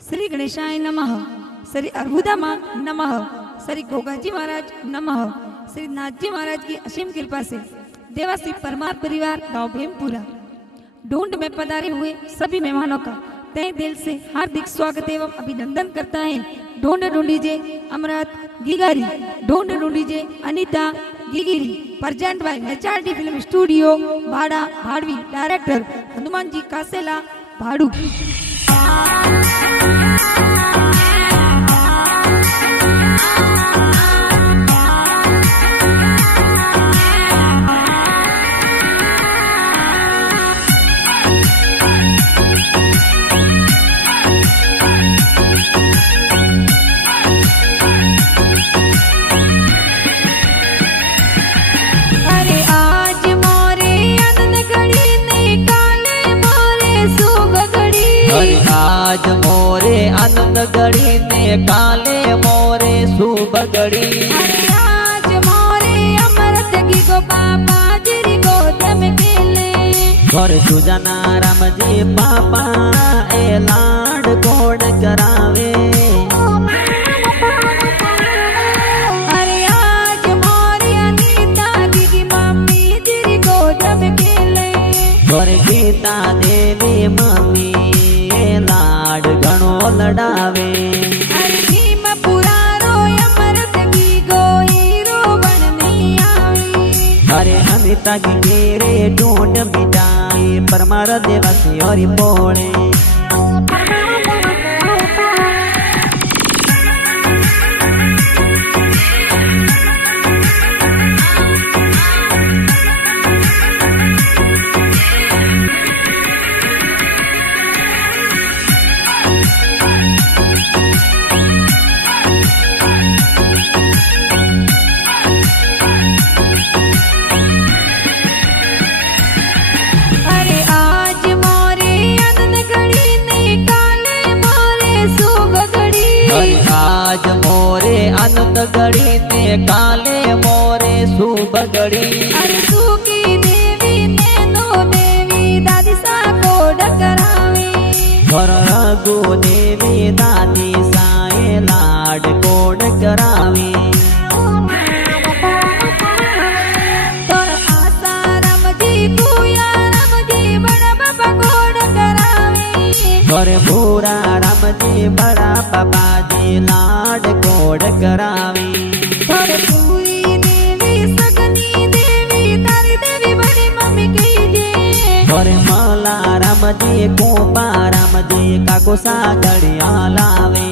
श्री गणेशाय नमः, श्री अर्बुदामा नमः, श्री गोगाजी महाराज नमः। श्री नाथजी महाराज की असीम कृपा से देवासी परमार परिवार गांव भीमपुरा ढूंढ में पधारे हुए सभी मेहमानों का तहे दिल से हार्दिक स्वागत एवं अभिनंदन करता है। ढूंढ ढूंढीजे अमृत गिगारी, ढूंढ ढूंढीजे अनीता गिगिरी। Present by HRD film studio भाड़ा भाड़वी, डायरेक्टर हनुमान जी कासेला भाड़ू। आज मोरे आनंद घड़ी ने काले मोरे शुभ घड़ी। आज मोरे अमृत की को पापा जिरी गोद में खेले। और सुजना राम जी पापा ए लाड कोड करावे। अरे आज मोरे अनीता की मम्मी जिरी गोद में खेले। और गीता देवी मम्मी लाड घणो लड़ावे। अरे भीम पुरारो अमृत की गोईरो बन में आवी। अरे अमिता की घेरे ढूंढ मिटाई परमार देवासी और पोड़े। आज मोरे आनंद घड़ी ने काले मोरे शुभ घड़ी। अरे सुखी देवी नैनो देवी दादी सा कोड करावे। और रघु देवी दादी साए लाड कोड करावे। तोर आशा राम जी कुया राम जी बड़ा बाबा कोड करावे। और भूरा राम जी बड़ा बाबा जी लाड कोड करावे। और पूरी देवी सगनी देवी तारी देवी बड़ी मम्मी कीजे। और मला राम जी कोपा राम जी काको सा घड़िया लावे।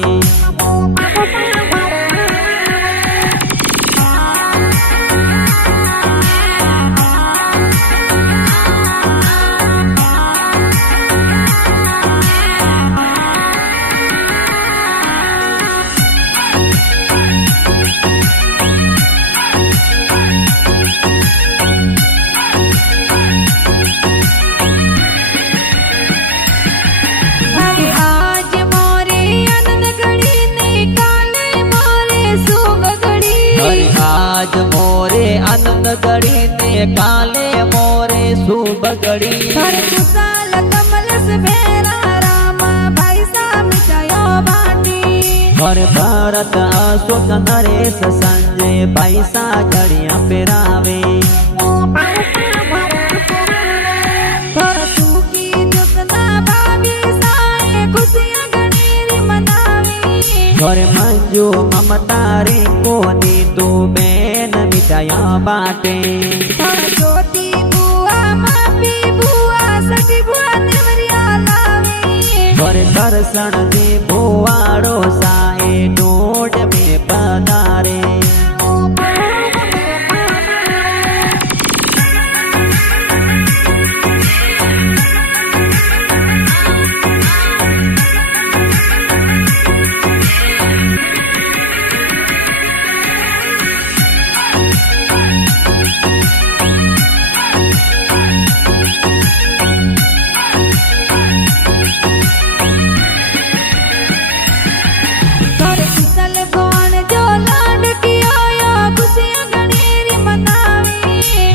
आज मोरे आनंद घड़ी ने काले मोरे शुभ घड़ी। कुशाल कमल से भेरा राम भाई सा मिटायो बाटी। और भरत अशोक नरेश संजय भाई सा घड़िया पेरावे। और सुखी जोतना भाभी साए खुशियां गणेरी मनावी। और मंजू ममता रे कोनी तू बेन मिटाया बाटे। और ज्योति बुआ मापी बुआ सखी बुआ नेवरिया लावे। और दर्शन दे बुआड़ो साए ढूंढ में पधारे।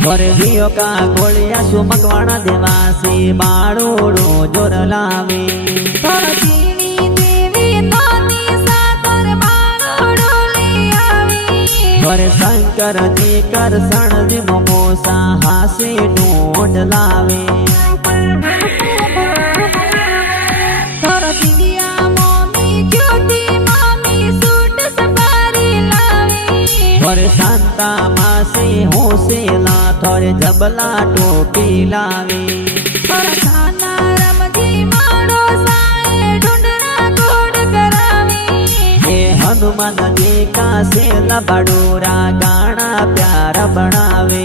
और जियो का गोलिया सुमकवाना देवासी बाड़ोड़ो जोर लावे। देवी शंकर जी करसण जी ममोसा हासे ढूंढ लावे थोड़ा दिया मम्मी ज्योति मामी सूट सफारी लावे थोड़े शांता मासे होसेला थोड़े जबला टोपी लावे थोड़ा खाना रमजी माड़ो साए ढूंढना कोड करावे हे हनुमान जी का से लबड़ोरा गाना प्यारा बनावे